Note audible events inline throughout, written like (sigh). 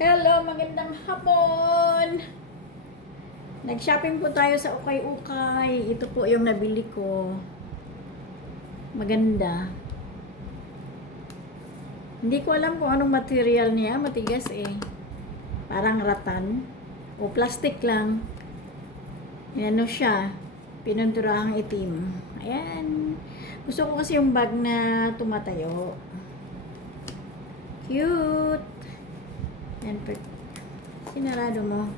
Hello, magandang hapon! Nag-shopping po tayo sa Ukay-Ukay. Ito po yung nabili ko. Maganda. Hindi ko alam kung anong material niya. Matigas eh. Parang ratan. O plastic lang. Ano siya. Pinunturahang itim. Ayan. Gusto ko kasi yung bag na tumatayo. Cute! Yan, per- sinarado mo.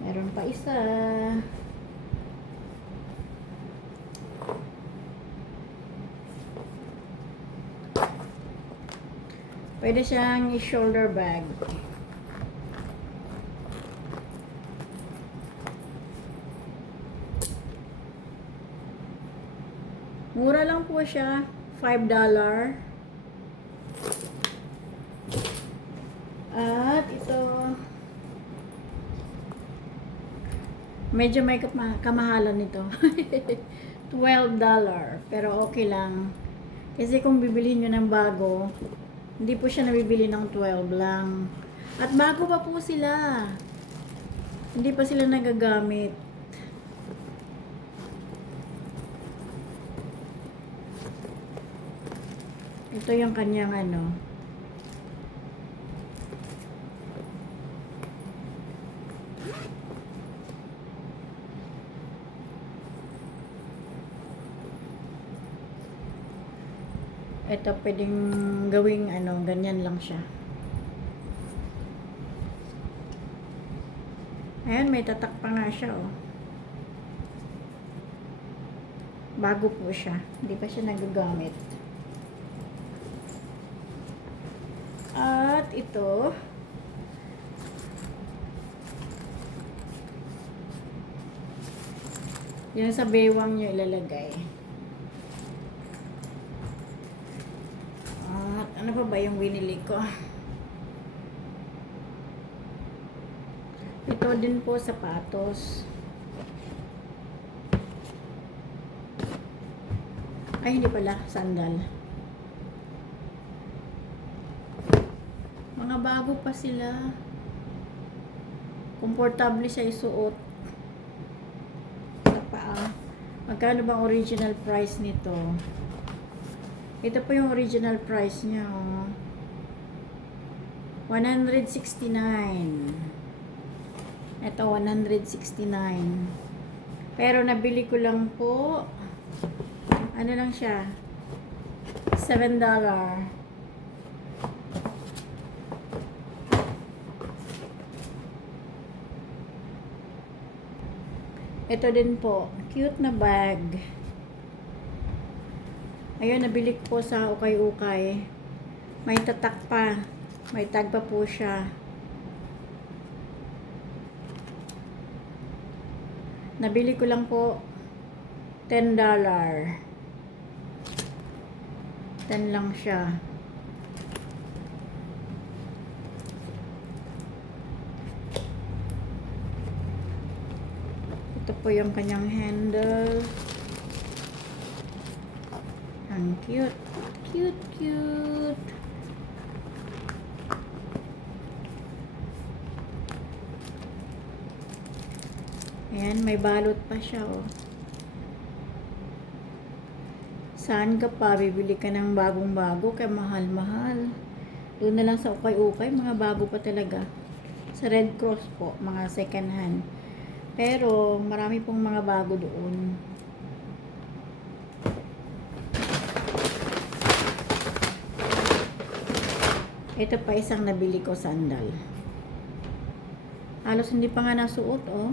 Meron pa isa. Pwede siyang i-shoulder bag. Mura lang po siya. $5. At ito, medyo may kama- kamahalan nito. (laughs) $12. Pero okay lang. Kasi kung bibili nyo ng bago, hindi po siya nabibili ng 12 lang. At bago pa po sila. Hindi pa sila nagagamit. Ito yung kanyang ano. Ito pwedeng gawing ano, ganyan lang siya. Ayan, may tatak pa nga siya, oh. Bago po siya. Hindi pa siya nagagamit. At ito, yung sa bewang nyo ilalagay. At ano pa ba yung winili ko? Ito din po sapatos. Ay, hindi pala. Sandal. Mga bago pa sila. Komportable siya isuot. Sa paa. Magkano bang original price nito? Ito po yung original price niya. Oh. 169. Ito, 169. Pero nabili ko lang po. Ano lang siya? $7. Ito din po. Cute na bag. Ayun, nabili ko sa ukay-ukay. May tatak pa. May tag pa po siya. Nabili ko lang po $10. 10 lang siya. Ito po yung kanyang handle. Ang cute. Cute, cute. Ayan, may balot pa siya, oh. Saan ka pa? Bibili ka ng bagong-bago kaya mahal-mahal. Doon na lang sa ukay-ukay, mga bago pa talaga. Sa Red Cross po, mga second hand. Pero, marami pong mga bago doon. Ito pa isang nabili ko sandal. Halos hindi pa nga nasuot, oh.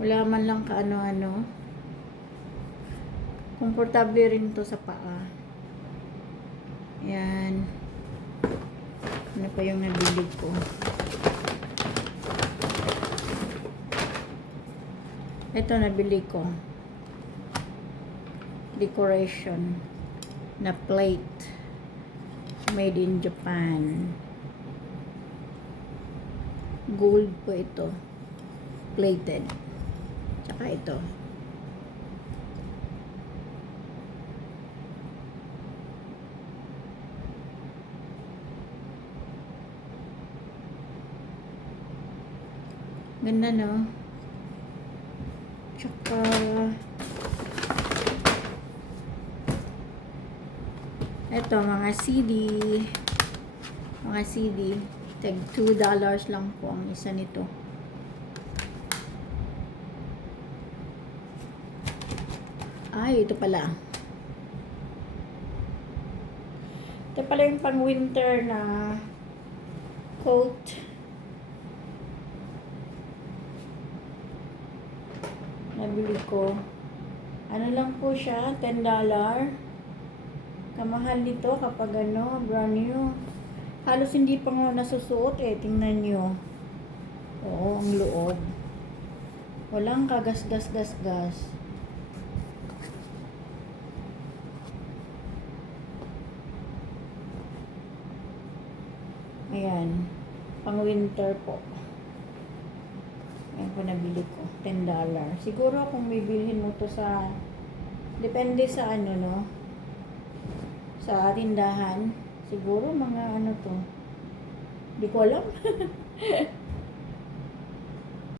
Wala man lang kaano-ano. Komportable rin to sa paa. Yan. Ano pa yung nabili ko? Ito nabili ko. Decoration. na plate. Made in Japan. Gold po ito. Plated. Tsaka ito. Ganda no? Tsaka Ito, mga CD. Mga CD. Tag $2 lang po ang isa nito. Ay, ito pala. Ito pala yung pang winter na coat. Nabili ko. Ano lang po siya? $10. Kamahal nito kapag ano, brand new. Halos hindi pa nga nasusuot eh. Tingnan nyo. Oo, ang loob. Walang kagas-gas-gas-gas. Ayan. Pang winter po. Po nabili ko. $10. Siguro kung bibilhin mo to sa... Depende sa ano, no? Sa tindahan. Siguro mga ano to. Hindi ko alam. (laughs)